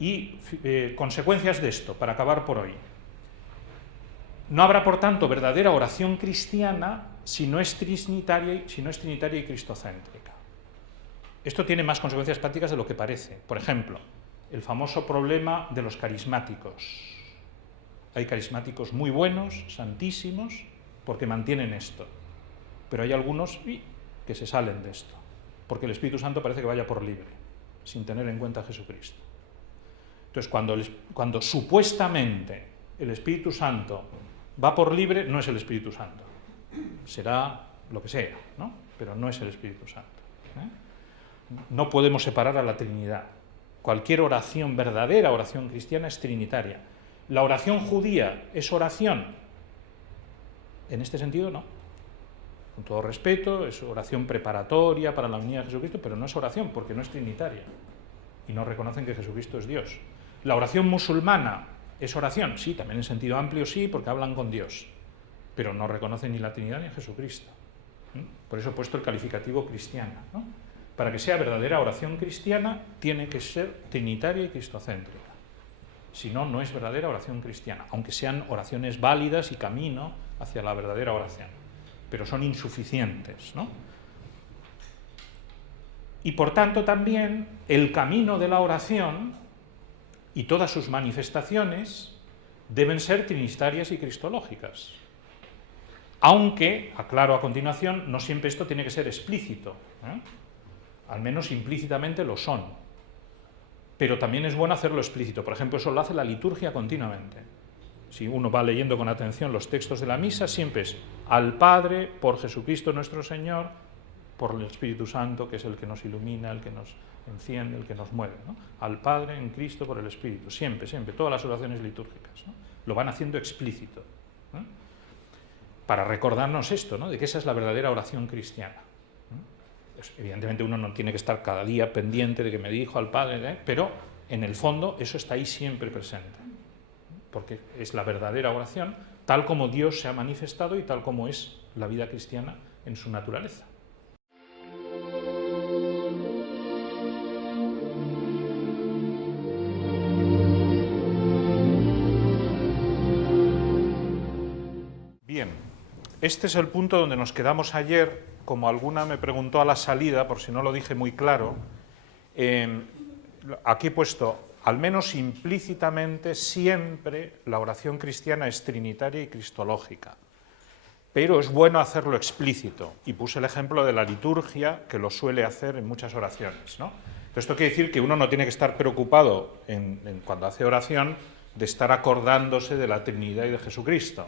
Y consecuencias de esto, para acabar por hoy. No habrá, por tanto, verdadera oración cristiana si no es trinitaria y cristocéntrica. Esto tiene más consecuencias prácticas de lo que parece. Por ejemplo, el famoso problema de los carismáticos. Hay carismáticos muy buenos, santísimos, porque mantienen esto. Pero hay algunos que se salen de esto, porque el Espíritu Santo parece que vaya por libre, sin tener en cuenta a Jesucristo. Entonces, cuando supuestamente el Espíritu Santo va por libre, no es el Espíritu Santo. Será lo que sea, ¿no? Pero no es el Espíritu Santo. No podemos separar a la Trinidad. Cualquier oración, verdadera oración cristiana, es trinitaria. ¿La oración judía es oración? En este sentido, no. Con todo respeto, es oración preparatoria para la venida de Jesucristo, pero no es oración, porque no es trinitaria. Y no reconocen que Jesucristo es Dios. ¿La oración musulmana es oración? Sí, también en sentido amplio sí, porque hablan con Dios. Pero no reconocen ni la Trinidad ni a Jesucristo. Por eso he puesto el calificativo cristiana, ¿no? Para que sea verdadera oración cristiana, tiene que ser trinitaria y cristocéntrica. Si no, no es verdadera oración cristiana, aunque sean oraciones válidas y camino hacia la verdadera oración. Pero son insuficientes, ¿no? Y por tanto también el camino de la oración y todas sus manifestaciones deben ser trinitarias y cristológicas. Aunque, aclaro a continuación, no siempre esto tiene que ser explícito, al menos implícitamente lo son. Pero también es bueno hacerlo explícito. Por ejemplo, eso lo hace la liturgia continuamente. Si uno va leyendo con atención los textos de la misa, siempre es al Padre, por Jesucristo nuestro Señor, por el Espíritu Santo, que es el que nos ilumina, el que nos enciende, el que nos mueve, ¿no? Al Padre, en Cristo, por el Espíritu. Siempre, siempre, todas las oraciones litúrgicas, ¿no? Lo van haciendo explícito, ¿no? Para recordarnos esto, ¿no? De que esa es la verdadera oración cristiana. Evidentemente uno no tiene que estar cada día pendiente de que me dijo al Padre, pero en el fondo eso está ahí siempre presente, porque es la verdadera oración tal como Dios se ha manifestado y tal como es la vida cristiana en su naturaleza. Bien, este es el punto donde nos quedamos ayer. Como alguna me preguntó a la salida, por si no lo dije muy claro, aquí he puesto, al menos implícitamente, siempre la oración cristiana es trinitaria y cristológica. Pero es bueno hacerlo explícito. Y puse el ejemplo de la liturgia, que lo suele hacer en muchas oraciones, ¿no? Esto quiere decir que uno no tiene que estar preocupado cuando hace oración de estar acordándose de la Trinidad y de Jesucristo,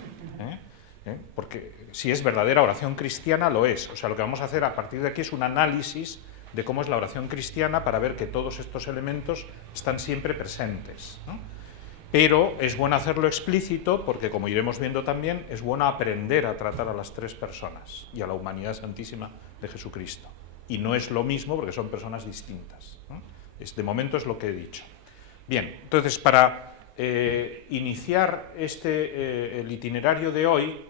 porque si es verdadera oración cristiana, lo es. O sea, lo que vamos a hacer a partir de aquí es un análisis de cómo es la oración cristiana para ver que todos estos elementos están siempre presentes, ¿no? Pero es bueno hacerlo explícito porque, como iremos viendo también, es bueno aprender a tratar a las tres personas y a la humanidad santísima de Jesucristo. Y no es lo mismo porque son personas distintas, ¿no? De momento es lo que he dicho. Bien, entonces para iniciar el itinerario de hoy,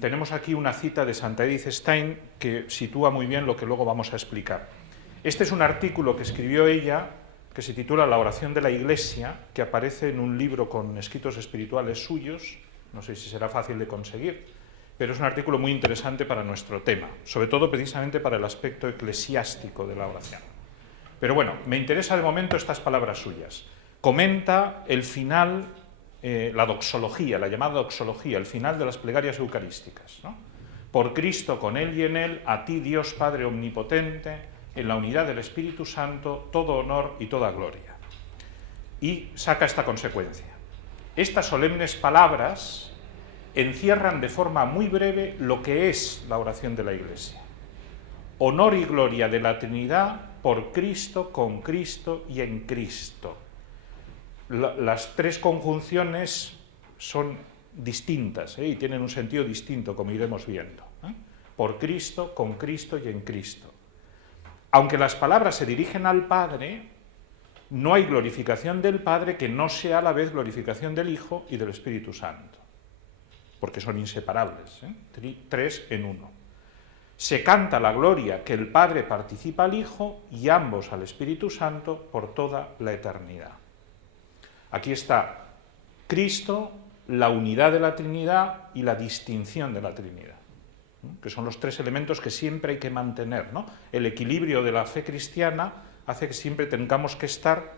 tenemos aquí una cita de Santa Edith Stein que sitúa muy bien lo que luego vamos a explicar. Este es un artículo que escribió ella que se titula La oración de la Iglesia, que aparece en un libro con escritos espirituales suyos, no sé si será fácil de conseguir, pero es un artículo muy interesante para nuestro tema, sobre todo precisamente para el aspecto eclesiástico de la oración. Pero bueno, me interesa de momento estas palabras suyas. Comenta el final, la doxología, la llamada doxología, el final de las plegarias eucarísticas, ¿no? Por Cristo, con Él y en Él, a ti Dios Padre Omnipotente, en la unidad del Espíritu Santo, todo honor y toda gloria. Y saca esta consecuencia. Estas solemnes palabras encierran de forma muy breve lo que es la oración de la Iglesia. Honor y gloria de la Trinidad por Cristo, con Cristo y en Cristo. Las tres conjunciones son distintas, y tienen un sentido distinto, como iremos viendo. Por Cristo, con Cristo y en Cristo. Aunque las palabras se dirigen al Padre, no hay glorificación del Padre que no sea a la vez glorificación del Hijo y del Espíritu Santo, porque son inseparables, tres en uno. Se canta la gloria que el Padre participa al Hijo y ambos al Espíritu Santo por toda la eternidad. Aquí está Cristo, la unidad de la Trinidad y la distinción de la Trinidad, ¿no? Que son los tres elementos que siempre hay que mantener, ¿no? El equilibrio de la fe cristiana hace que siempre tengamos que estar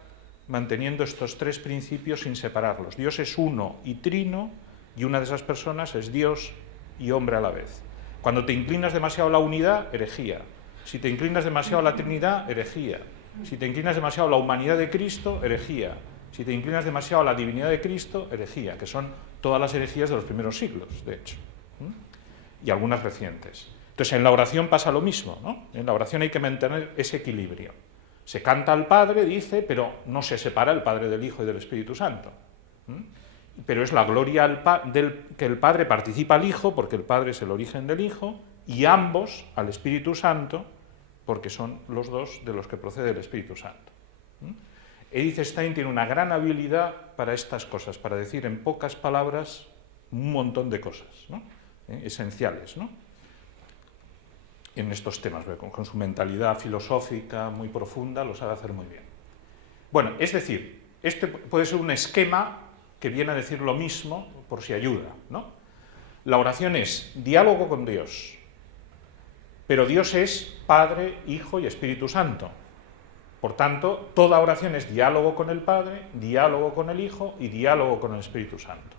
manteniendo estos tres principios sin separarlos. Dios es uno y trino, y una de esas personas es Dios y hombre a la vez. Cuando te inclinas demasiado a la unidad, herejía. Si te inclinas demasiado a la Trinidad, herejía. Si te inclinas demasiado a la humanidad de Cristo, herejía. Si te inclinas demasiado a la divinidad de Cristo, herejía, que son todas las herejías de los primeros siglos, de hecho, y algunas recientes. Entonces, en la oración pasa lo mismo, ¿no? En la oración hay que mantener ese equilibrio. Se canta al Padre, dice, pero no se separa el Padre del Hijo y del Espíritu Santo. Pero es la gloria que el Padre participa al Hijo, porque el Padre es el origen del Hijo, y ambos al Espíritu Santo, porque son los dos de los que procede el Espíritu Santo. Edith Stein tiene una gran habilidad para estas cosas, para decir en pocas palabras un montón de cosas, ¿no? Esenciales, ¿no? En estos temas, con su mentalidad filosófica muy profunda, lo sabe hacer muy bien. Bueno, es decir, este puede ser un esquema que viene a decir lo mismo, por si ayuda, ¿no? La oración es diálogo con Dios, pero Dios es Padre, Hijo y Espíritu Santo. Por tanto, toda oración es diálogo con el Padre, diálogo con el Hijo y diálogo con el Espíritu Santo.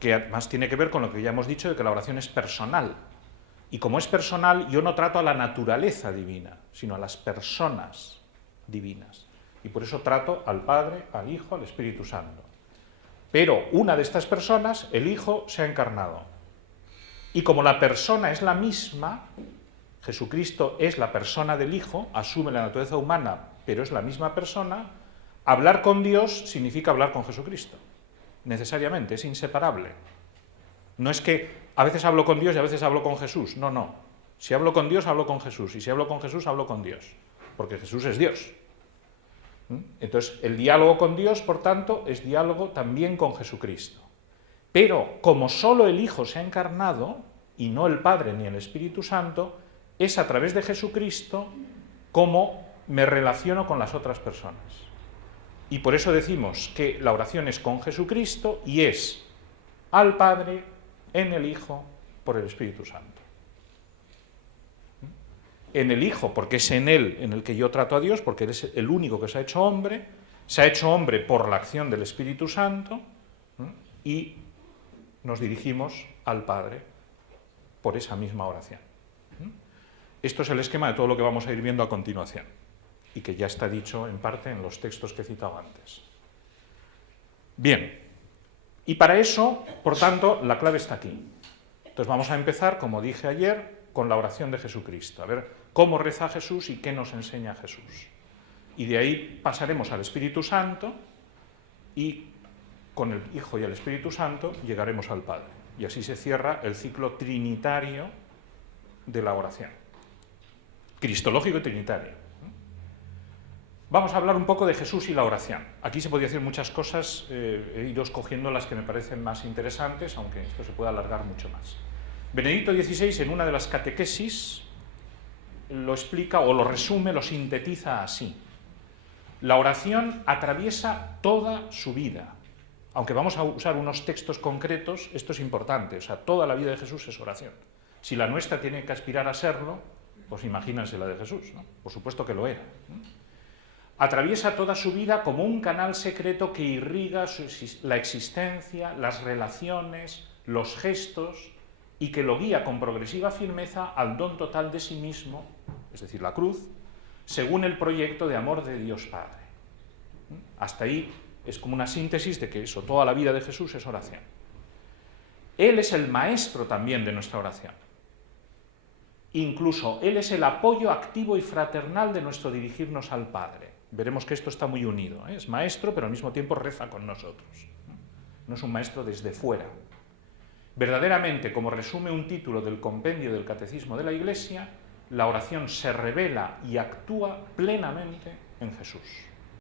Que además tiene que ver con lo que ya hemos dicho de que la oración es personal. Y como es personal, yo no trato a la naturaleza divina, sino a las personas divinas. Y por eso trato al Padre, al Hijo, al Espíritu Santo. Pero una de estas personas, el Hijo, se ha encarnado. Y como la persona es la misma, Jesucristo es la persona del Hijo, asume la naturaleza humana, pero es la misma persona, hablar con Dios significa hablar con Jesucristo. Necesariamente, es inseparable. No es que a veces hablo con Dios y a veces hablo con Jesús. No, no. Si hablo con Dios, hablo con Jesús. Y si hablo con Jesús, hablo con Dios. Porque Jesús es Dios. Entonces, el diálogo con Dios, por tanto, es diálogo también con Jesucristo. Pero, como solo el Hijo se ha encarnado, y no el Padre ni el Espíritu Santo, es a través de Jesucristo como me relaciono con las otras personas. Y por eso decimos que la oración es con Jesucristo y es al Padre, en el Hijo, por el Espíritu Santo. En el Hijo, porque es en Él en el que yo trato a Dios, porque Él es el único que se ha hecho hombre por la acción del Espíritu Santo, y nos dirigimos al Padre por esa misma oración. Esto es el esquema de todo lo que vamos a ir viendo a continuación, y que ya está dicho en parte en los textos que he citado antes. Bien, y para eso, por tanto, la clave está aquí. Entonces vamos a empezar, como dije ayer, con la oración de Jesucristo, a ver cómo reza Jesús y qué nos enseña Jesús. Y de ahí pasaremos al Espíritu Santo, y con el Hijo y el Espíritu Santo llegaremos al Padre. Y así se cierra el ciclo trinitario de la oración. Cristológico y trinitario. Vamos a hablar un poco de Jesús y la oración. Aquí se podría decir muchas cosas, he ido escogiendo las que me parecen más interesantes, aunque esto se puede alargar mucho más. Benedicto XVI, en una de las catequesis, lo explica o lo resume, lo sintetiza así. La oración atraviesa toda su vida. Aunque vamos a usar unos textos concretos, esto es importante, o sea, toda la vida de Jesús es oración. Si la nuestra tiene que aspirar a serlo, pues imagínense la de Jesús, ¿no? Por supuesto que lo era. Atraviesa toda su vida como un canal secreto que irriga la existencia, las relaciones, los gestos, y que lo guía con progresiva firmeza al don total de sí mismo, es decir, la cruz, según el proyecto de amor de Dios Padre. Hasta ahí es como una síntesis de que eso, toda la vida de Jesús es oración. Él es el maestro también de nuestra oración. Incluso Él es el apoyo activo y fraternal de nuestro dirigirnos al Padre. Veremos que esto está muy unido, ¿eh? Es maestro, pero al mismo tiempo reza con nosotros. No es un maestro desde fuera. Verdaderamente, como resume un título del compendio del Catecismo de la Iglesia, la oración se revela y actúa plenamente en Jesús.